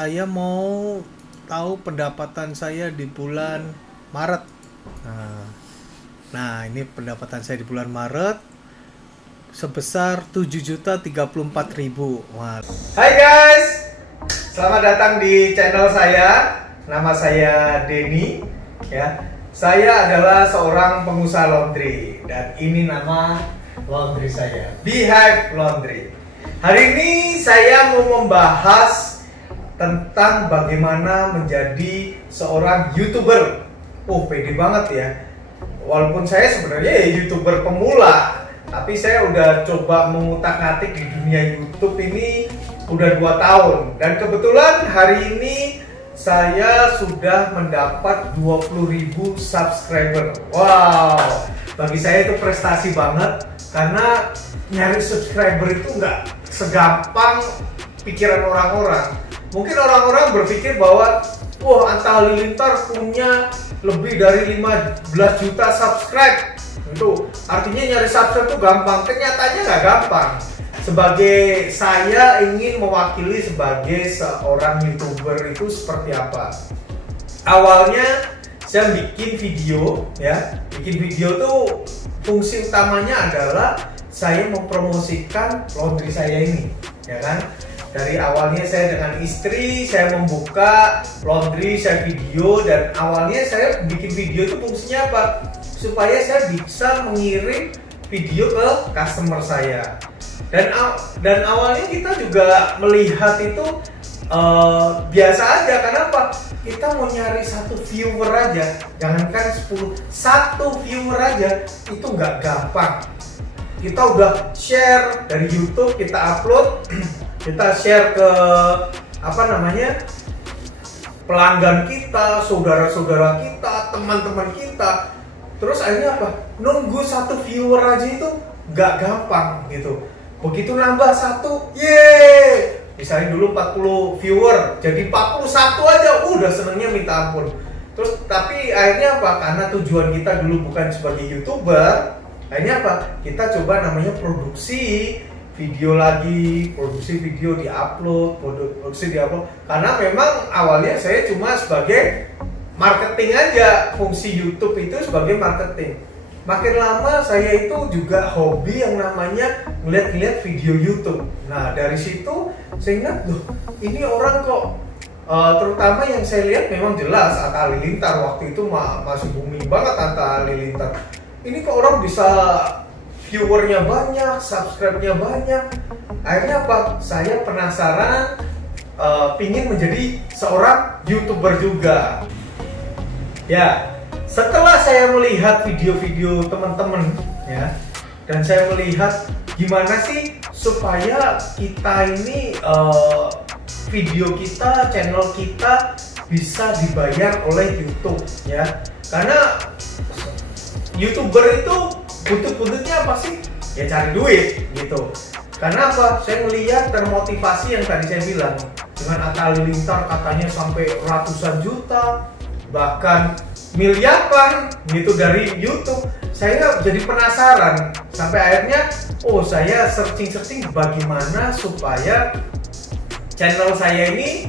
Saya mau tahu pendapatan saya di bulan Maret. Nah, ini pendapatan saya di bulan Maret sebesar 7.034.000. Wah. Hai guys, selamat datang di channel saya. Nama saya Denny. Ya, saya adalah seorang pengusaha laundry dan ini nama laundry saya, Beehive Laundry. Hari ini saya mau membahas tentang bagaimana menjadi seorang YouTuber. Oh, pede banget ya. Walaupun saya sebenarnya ya YouTuber pemula, tapi saya udah coba mengutak-atik di dunia YouTube ini udah 2 tahun. Dan kebetulan hari ini saya sudah mendapat 20.000 subscriber. Wow, bagi saya itu prestasi banget karena nyari subscriber itu nggak segampang pikiran orang-orang. Mungkin orang-orang berpikir bahwa wah, Atta Halilintar punya lebih dari 15 juta subscribe. Itu artinya nyari subscribe itu gampang. Kenyataannya nggak gampang. Sebagai saya ingin mewakili sebagai seorang YouTuber itu seperti apa. Awalnya saya bikin video ya. Bikin video tuh fungsi utamanya adalah saya mempromosikan laundry saya ini, ya kan? Dari awalnya saya dengan istri, saya membuka laundry, saya video, dan awalnya saya bikin video itu fungsinya apa? Supaya saya bisa mengirim video ke customer saya. Dan awalnya kita juga melihat itu biasa aja. Kenapa? Kita mau nyari 1 viewer aja, jangankan 10, 1 viewer aja itu nggak gampang. Kita udah share dari YouTube, kita upload. Kita share ke pelanggan kita, saudara-saudara kita, teman-teman kita. Terus akhirnya apa? Nunggu 1 viewer aja itu nggak gampang gitu. Begitu nambah 1, yeay! Misalnya dulu 40 viewer, jadi 41 aja, udah senengnya minta ampun. Terus tapi akhirnya apa? Karena tujuan kita dulu bukan sebagai YouTuber, akhirnya apa? Kita coba namanya produksi video lagi, produksi video diupload, karena memang awalnya saya cuma sebagai marketing aja, fungsi YouTube itu sebagai marketing. Makin lama saya itu juga hobi yang namanya ngeliat-ngeliat video YouTube. Nah dari situ saya ingat, loh ini orang kok terutama yang saya lihat memang jelas Atta Halilintar waktu itu masih booming banget Atta Halilintar. Ini kok orang bisa viewernya banyak, subscribe-nya banyak. Akhirnya apa? Saya penasaran, pingin menjadi seorang YouTuber juga. Ya, setelah saya melihat video-video teman-teman, ya, dan saya melihat gimana sih supaya kita ini video kita, channel kita bisa dibayar oleh YouTube, ya. Karena YouTuber itu buntut-buntutnya apa sih? Ya cari duit gitu. Karena apa? Saya melihat termotivasi yang tadi saya bilang. Dengan Atta Halilintar katanya sampai ratusan juta, bahkan miliaran gitu dari YouTube. Saya jadi penasaran. Sampai akhirnya, oh saya searching bagaimana supaya channel saya ini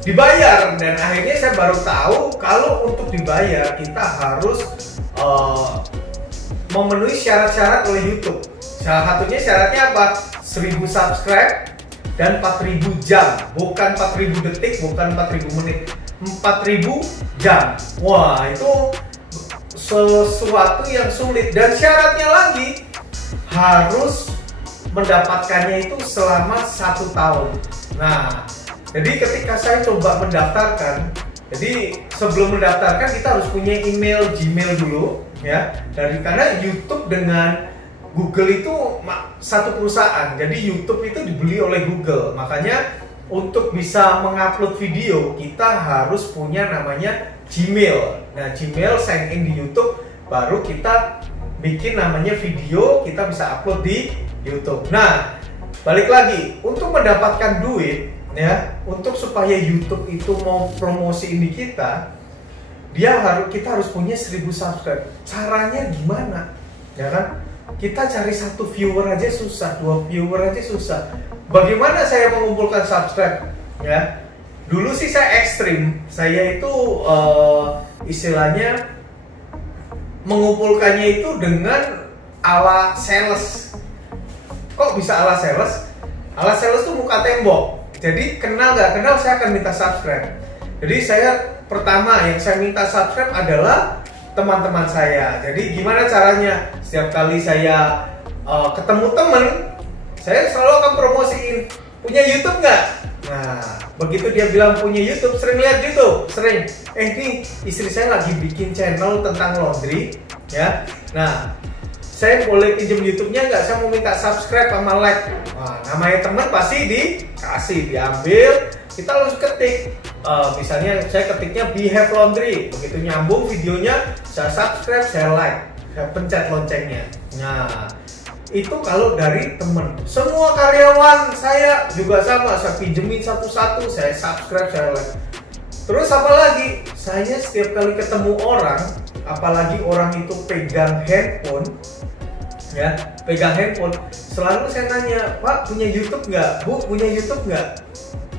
dibayar. Dan akhirnya saya baru tahu kalau untuk dibayar kita harus memenuhi syarat-syarat oleh YouTube. Salah satunya syaratnya apa? 1000 subscribe dan 4000 jam. Bukan 4000 detik, bukan 4000 menit. 4000 jam. Wah, itu sesuatu yang sulit. Dan syaratnya lagi harus mendapatkannya itu selama 1 tahun. Nah, jadi ketika saya coba mendaftarkan, jadi sebelum mendaftarkan kita harus punya email Gmail dulu. Ya, karena YouTube dengan Google itu satu perusahaan, jadi YouTube itu dibeli oleh Google. Makanya untuk bisa mengupload video kita harus punya namanya Gmail. Nah, Gmail sign in di YouTube, baru kita bikin namanya video, kita bisa upload di YouTube. Nah, balik lagi untuk mendapatkan duit, ya, untuk supaya YouTube itu mau promosi ini kita kita harus punya 1000 subscribe. Caranya gimana? Ya kan? Kita cari 1 viewer aja susah, 2 viewer aja susah. Bagaimana saya mengumpulkan subscribe? Ya, Dulu sih saya ekstrim, saya itu istilahnya mengumpulkannya itu dengan ala sales. Kok bisa ala sales? Ala sales tuh muka tembok. Jadi kenal nggak kenal saya akan minta subscribe. Jadi saya pertama yang saya minta subscribe adalah teman-teman saya. Jadi gimana caranya? Setiap kali saya ketemu temen, saya selalu akan promosiin, punya YouTube nggak? Nah, begitu dia bilang punya YouTube, sering lihat YouTube, sering. Nih istri saya lagi bikin channel tentang laundry, ya. Nah, saya boleh pinjam YouTube-nya nggak? Saya mau minta subscribe sama like. Nah, namanya teman pasti dikasih, diambil, kita langsung ketik. Misalnya saya ketiknya Behave Laundry, begitu nyambung videonya, saya subscribe, saya like, saya pencet loncengnya. Nah, itu kalau dari temen. Semua karyawan saya juga sama, saya pinjemin satu-satu, saya subscribe, saya like. Terus apa lagi? Saya setiap kali ketemu orang, apalagi orang itu pegang handphone, ya, pegang handphone, selalu saya nanya, Pak punya YouTube nggak? Bu punya YouTube nggak?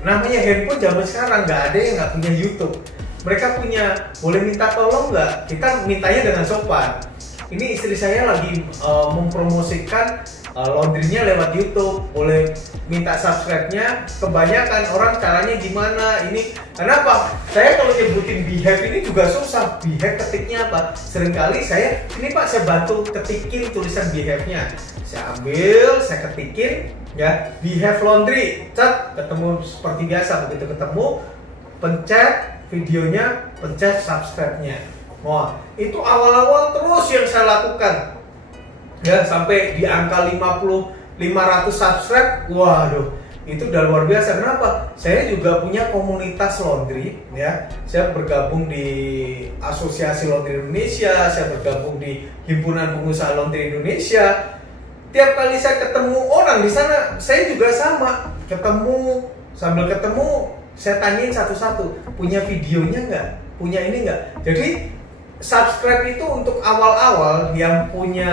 Namanya handphone zaman sekarang nggak ada yang nggak punya YouTube. Mereka punya, boleh minta tolong nggak? Kita mintanya dengan sopan. Ini istri saya lagi mempromosikan laundrynya lewat YouTube, boleh minta subscribe-nya. Kebanyakan orang caranya gimana? Ini kenapa? Saya kalau nyebutin Behave ini juga susah. Behave ketiknya apa? Seringkali saya, ini Pak saya bantu ketikin tulisan Behave-nya. Saya ambil, saya ketikin, ya, Behave Laundry, cat, ketemu seperti biasa. Begitu ketemu, pencet videonya, pencet subscribe-nya. Wah, itu awal-awal terus yang saya lakukan, ya, sampai di angka 500 subscribe. Waduh, itu udah luar biasa. Kenapa? Saya juga punya komunitas laundry, ya. Saya bergabung di Asosiasi Laundry Indonesia, saya bergabung di Himpunan Pengusaha Laundry Indonesia. Tiap kali saya ketemu orang di sana, saya juga sama, ketemu, sambil ketemu saya tanyain satu-satu, punya videonya nggak? Punya ini nggak? Jadi subscribe itu untuk awal-awal yang punya,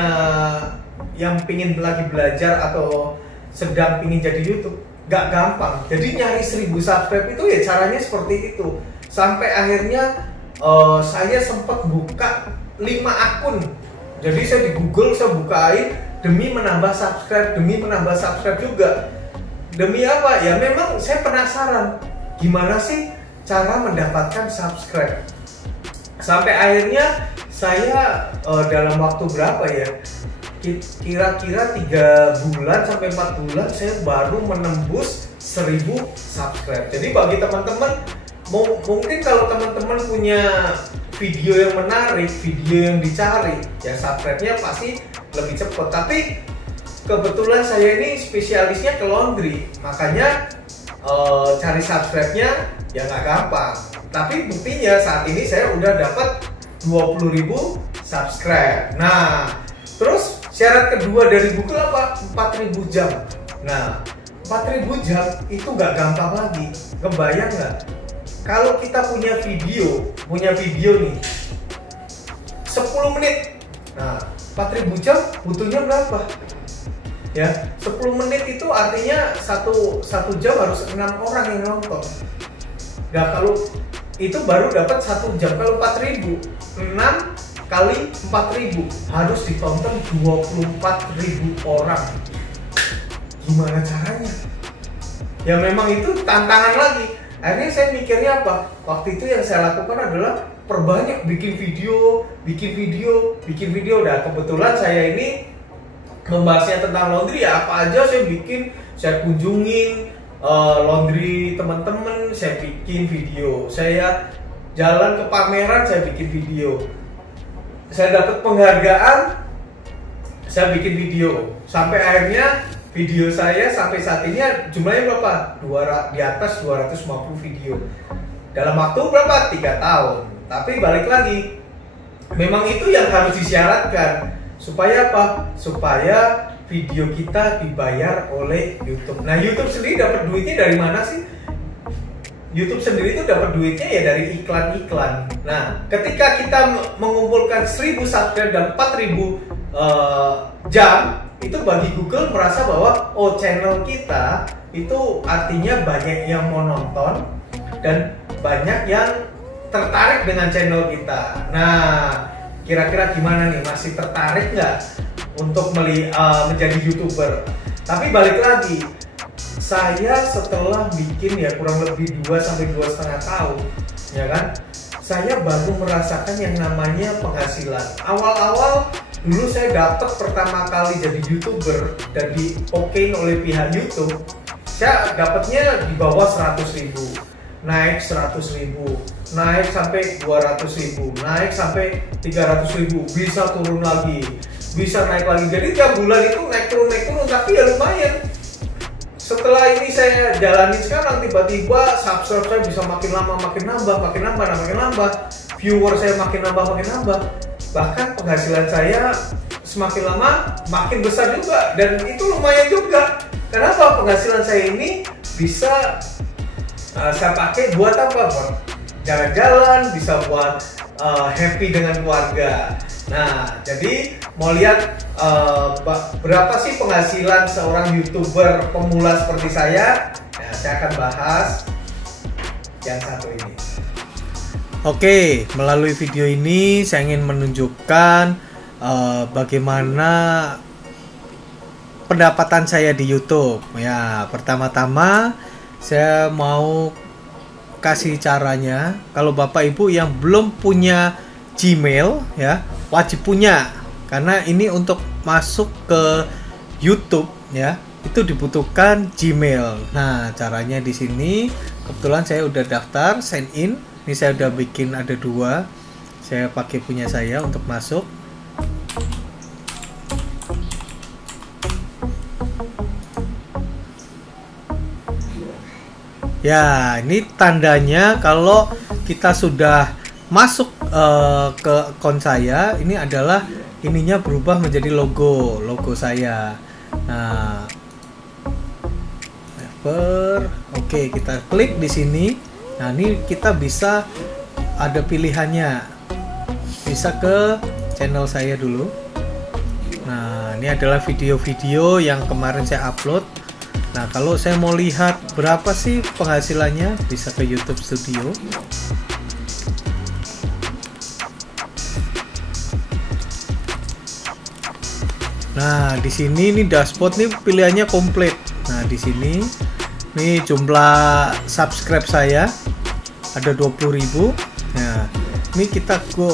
yang pingin lagi belajar atau sedang pingin jadi YouTube, nggak gampang. Jadi nyari 1000 subscribe itu ya caranya seperti itu. Sampai akhirnya saya sempat buka 5 akun. Jadi saya di Google saya bukain demi menambah subscribe juga. Demi apa? Ya memang saya penasaran gimana sih cara mendapatkan subscribe. Sampai akhirnya saya dalam waktu berapa ya, kira-kira 3 bulan sampai 4 bulan saya baru menembus 1000 subscribe. Jadi bagi teman-teman, mungkin kalau teman-teman punya video yang menarik, video yang dicari, ya subscribe-nya pasti lebih cepat. Tapi kebetulan saya ini spesialisnya ke laundry, makanya cari subscribe-nya ya nggak gampang. Tapi buktinya saat ini saya udah dapat 20.000 subscribe. Nah, terus syarat kedua dari Google apa? 4.000 jam. Nah, 4.000 jam itu nggak gampang lagi. Kebayang nggak? Kalau kita punya video nih 10 menit. Nah, 4.000 jam butuhnya berapa? Ya, 10 menit itu artinya satu jam harus 6 orang yang nonton. Nah, kalau itu baru dapat 1 jam. Kalau 4.000, 6 kali 4.000 harus ditonton 24.000 orang. Gimana caranya? Ya memang itu tantangan lagi. Akhirnya saya mikirnya apa? Waktu itu yang saya lakukan adalah perbanyak bikin video. Nah, kebetulan saya ini membahasnya tentang laundry, ya apa aja saya bikin, saya kunjungin laundry teman-teman, saya bikin video. Saya jalan ke pameran, saya bikin video. Saya dapat penghargaan, saya bikin video. Sampai akhirnya video saya sampai saat ini jumlahnya berapa? Di atas 250 video. Dalam waktu berapa? 3 tahun. Tapi balik lagi, memang itu yang harus disyaratkan. Supaya apa? Supaya video kita dibayar oleh YouTube. Nah, YouTube sendiri dapat duitnya dari mana sih? YouTube sendiri itu dapat duitnya ya dari iklan-iklan. Nah, ketika kita mengumpulkan 1000 subscribe dan 4000 jam, itu bagi Google merasa bahwa oh, channel kita itu artinya banyak yang mau nonton, dan banyak yang tertarik dengan channel kita. Nah, kira-kira gimana nih? Masih tertarik nggak untuk menjadi YouTuber? Tapi balik lagi, saya setelah bikin ya kurang lebih 2-2,5 tahun, ya kan? Saya baru merasakan yang namanya penghasilan. Awal-awal dulu saya dapat pertama kali jadi YouTuber dan di-okein oleh pihak YouTube, saya dapatnya di bawah 100.000, naik 100.000, naik sampai 200.000, naik sampai 300.000, bisa turun lagi, bisa naik lagi. Jadi tiap bulan itu naik turun, tapi ya lumayan. Setelah ini saya jalani sekarang, tiba-tiba subscribe saya bisa makin lama makin nambah, viewer saya makin nambah, bahkan penghasilan saya semakin lama makin besar juga, dan itu lumayan juga. Kenapa? Penghasilan saya ini bisa saya pakai buat apa? Buat jalan-jalan, bisa buat happy dengan keluarga. Nah, jadi mau lihat berapa sih penghasilan seorang YouTuber pemula seperti saya? Nah, saya akan bahas yang satu ini. Oke, melalui video ini saya ingin menunjukkan bagaimana pendapatan saya di YouTube. Ya, pertama-tama saya mau kasih caranya. Kalau Bapak Ibu yang belum punya Gmail, ya wajib punya, karena ini untuk masuk ke YouTube ya itu dibutuhkan Gmail. Nah, caranya di sini kebetulan saya udah daftar sign in. Ini saya udah bikin ada 2. Saya pakai punya saya untuk masuk. Ya, ini tandanya kalau kita sudah masuk ke akun saya. Ini adalah ininya berubah menjadi logo saya. Nah, oke, kita klik di sini. Nah, ini kita bisa ada pilihannya, bisa ke channel saya dulu. Nah, ini adalah video-video yang kemarin saya upload. Nah, kalau saya mau lihat berapa sih penghasilannya, bisa ke YouTube Studio. Nah, di sini ini dashboard nih pilihannya komplit. Nah, di sini nih jumlah subscribe saya ada 20.000. Nah, ini kita ke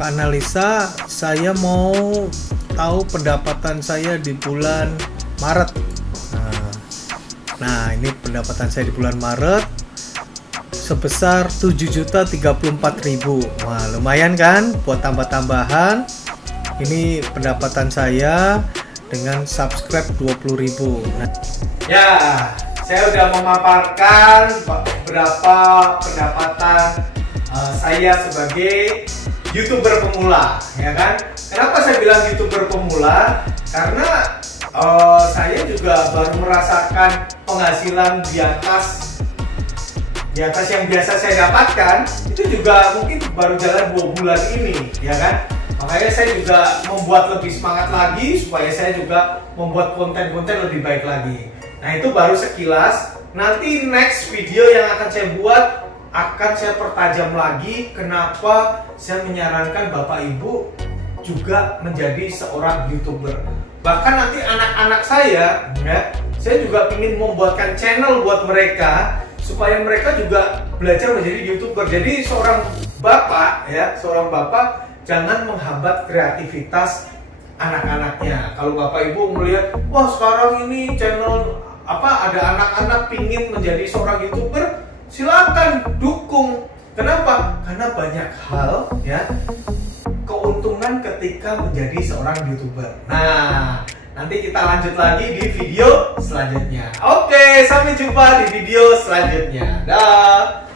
analisa. Saya mau tahu pendapatan saya di bulan Maret. Nah, ini pendapatan saya di bulan Maret sebesar 7.034.000. Wah, lumayan kan buat tambah-tambahan. Ini pendapatan saya dengan subscribe 20.000. Nah, ya, saya udah memaparkan berapa pendapatan saya sebagai YouTuber pemula, ya kan? Kenapa saya bilang YouTuber pemula? Karena saya juga baru merasakan penghasilan di atas yang biasa saya dapatkan. Itu juga mungkin baru jalan 2 bulan ini, ya kan? Makanya saya juga membuat lebih semangat lagi supaya saya juga membuat konten-konten lebih baik lagi. Nah, itu baru sekilas. Nanti next video yang akan saya buat akan saya pertajam lagi kenapa saya menyarankan Bapak Ibu juga menjadi seorang YouTuber. Bahkan nanti anak-anak saya, ya, saya juga ingin membuatkan channel buat mereka supaya mereka juga belajar menjadi YouTuber. Jadi seorang bapak, ya, jangan menghambat kreativitas anak-anaknya. Kalau Bapak Ibu melihat, wah sekarang ini channel ada anak-anak pingin menjadi seorang YouTuber, silakan dukung. Kenapa? Karena banyak hal, ya, keuntungan ketika menjadi seorang YouTuber. Nah, nanti kita lanjut lagi di video selanjutnya. Oke, sampai jumpa di video selanjutnya. Dah.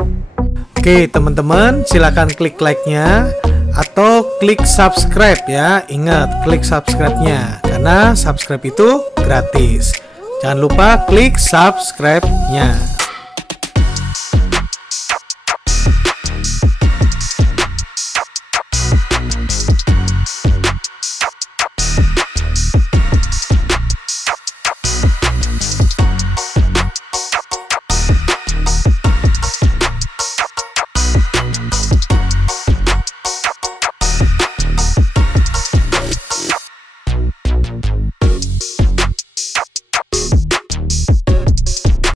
Oke, teman-teman, silakan klik like-nya atau klik subscribe ya. Ingat, klik subscribe-nya karena subscribe itu gratis. Jangan lupa klik subscribe-nya.